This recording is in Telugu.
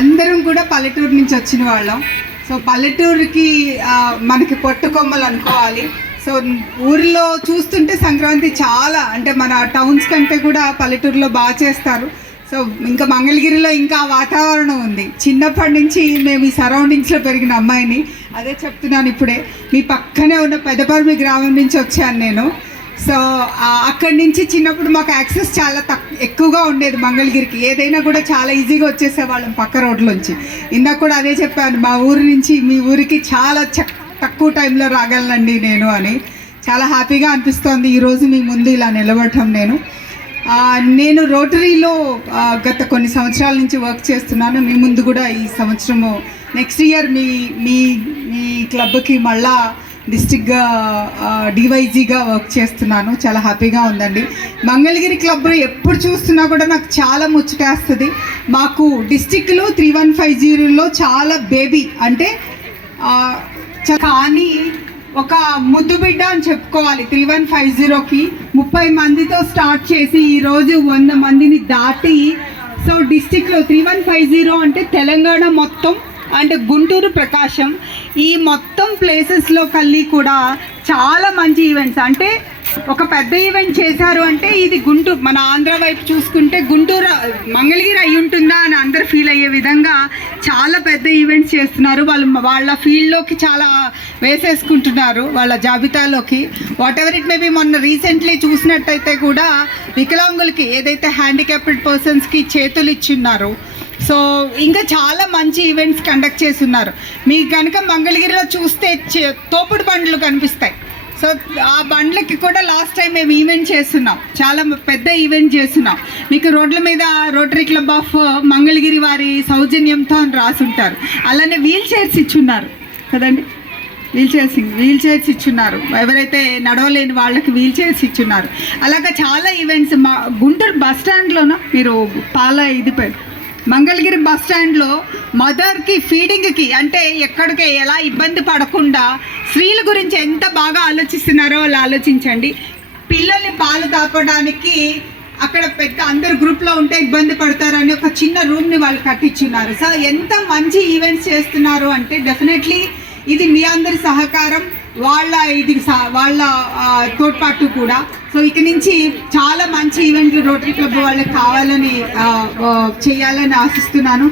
అందరం కూడా పల్లెటూరు నుంచి వచ్చిన వాళ్ళం. సో పల్లెటూరుకి మనకి పొట్టుకొమ్మలు అనుకోవాలి. సో ఊరిలో చూస్తుంటే సంక్రాంతి చాలా అంటే మన టౌన్స్ కంటే కూడా పల్లెటూరులో బాగా చేస్తారు. సో ఇంకా మంగళగిరిలో ఇంకా వాతావరణం ఉంది. చిన్నప్పటి నుంచి మేము ఈ సరౌండింగ్స్లో పెరిగిన అమ్మాయిని అదే చెప్తున్నాను ఇప్పుడే. మీ పక్కనే ఉన్న పెద్దపర్మి గ్రామం నుంచి వచ్చాను నేను. సో అక్కడి నుంచి చిన్నప్పుడు మాకు యాక్సెస్ చాలా తక్ ఎక్కువగా ఉండేది మంగళగిరికి. ఏదైనా కూడా చాలా ఈజీగా వచ్చేసేవాళ్ళం పక్క రోడ్లోంచి. ఇందాక కూడా అదే చెప్పాను మా ఊరి నుంచి మీ ఊరికి చాలా చక్ తక్కువ టైంలో రాగలనండి నేను అని. చాలా హ్యాపీగా అనిపిస్తోంది ఈరోజు మీ ముందు ఇలా నిలబడటం నేను. నేను రోటరీలో గత కొన్ని సంవత్సరాల నుంచి వర్క్ చేస్తున్నాను. మీ ముందు కూడా ఈ సంవత్సరము నెక్స్ట్ ఇయర్ మీ మీ మీ క్లబ్కి మళ్ళా డిస్టిక్గా డివైజీగా వర్క్ చేస్తున్నాను. చాలా హ్యాపీగా ఉందండి. మంగళగిరి క్లబ్ ఎప్పుడు చూస్తున్నా కూడా నాకు చాలా ముచ్చటేస్తుంది. మాకు డిస్టిక్లో త్రీ వన్ ఫైవ్ జీరోలో చాలా బేబీ అంటే చ- కానీ ఒక ముద్దు బిడ్డ అని చెప్పుకోవాలి. త్రీ వన్ ఫైవ్ జీరోకి ముప్పై మందితో స్టార్ట్ చేసి ఈరోజు వంద మందిని దాటి సో డిస్టిక్లో త్రీ వన్ ఫైవ్ జీరో అంటే తెలంగాణ మొత్తం అంటే గుంటూరు ప్రకాశం ఈ మొత్తం ప్లేసెస్లో కల్లి కూడా చాలా మంచి ఈవెంట్స్ అంటే ఒక పెద్ద ఈవెంట్ చేశారు అంటే ఇది గుంటూరు మన ఆంధ్ర వైపు చూసుకుంటే గుంటూరు మంగళగిరి అయి ఉంటుందా అని అందరు ఫీల్ అయ్యే విధంగా చాలా పెద్ద ఈవెంట్స్ చేస్తున్నారు. వాళ్ళు వాళ్ళ ఫీల్డ్లోకి చాలా వేసేసుకుంటున్నారు వాళ్ళ జాబితాలోకి. Whatever it may be మొన్న రీసెంట్లీ చూసినట్టయితే కూడా వికలాంగులకి ఏదైతే హ్యాండిక్యాప్డ్ పర్సన్స్కి చేతులు ఇచ్చిన్నారో సో ఇంకా చాలా మంచి ఈవెంట్స్ కండక్ట్ చేస్తున్నారు. మీకు కనుక మంగళగిరిలో చూస్తే చే- తోపుడు బండ్లు కనిపిస్తాయి. సో ఆ బండ్లకి కూడా లాస్ట్ టైం మేము ఈవెంట్ చేస్తున్నాం. చాలా పెద్ద ఈవెంట్ చేస్తున్నాం. మీకు రోడ్ల మీద రోటరీ క్లబ్ ఆఫ్ మంగళగిరి వారి సౌజన్యంతో అని రాసుంటారు. అలానే వీల్ చైర్స్ ఇచ్చున్నారు. కదండి? వీల్ చైర్స్ వీల్ చైర్స్ ఇచ్చున్నారు. ఎవరైతే నడవలేని వాళ్ళకి వీల్ చైర్స్ ఇచ్చున్నారు. అలాగా చాలా ఈవెంట్స్ మా గుంటూరు బస్ స్టాండ్లోన? మీరు పాల ఇది మంగళగిరి బస్ స్టాండ్లో మదర్కి ఫీడింగ్కి అంటే ఎక్కడికి ఎలా ఇబ్బంది పడకుండా స్త్రీల గురించి ఎంత బాగా ఆలోచిస్తున్నారో వాళ్ళు ఆలోచించండి. పిల్లల్ని పాలు తాపడానికి అక్కడ పెద్ద అందరు గ్రూప్లో ఉంటే ఇబ్బంది పడతారని ఒక చిన్న రూమ్ని వాళ్ళు కట్టించున్నారు. సో ఎంత మంచి ఈవెంట్స్ చేస్తున్నారు అంటే డెఫినెట్లీ ఇది మీ అందరి సహకారం. వాళ్ళ ఇది వాళ్ళ తోడ్పాటు కూడా. సో ఇక నుంచి చాలా మంచి ఈవెంట్లు రోటరీ క్లబ్ వాళ్ళకి కావాలని ఆ, చేయాలని ఆశిస్తున్నాను.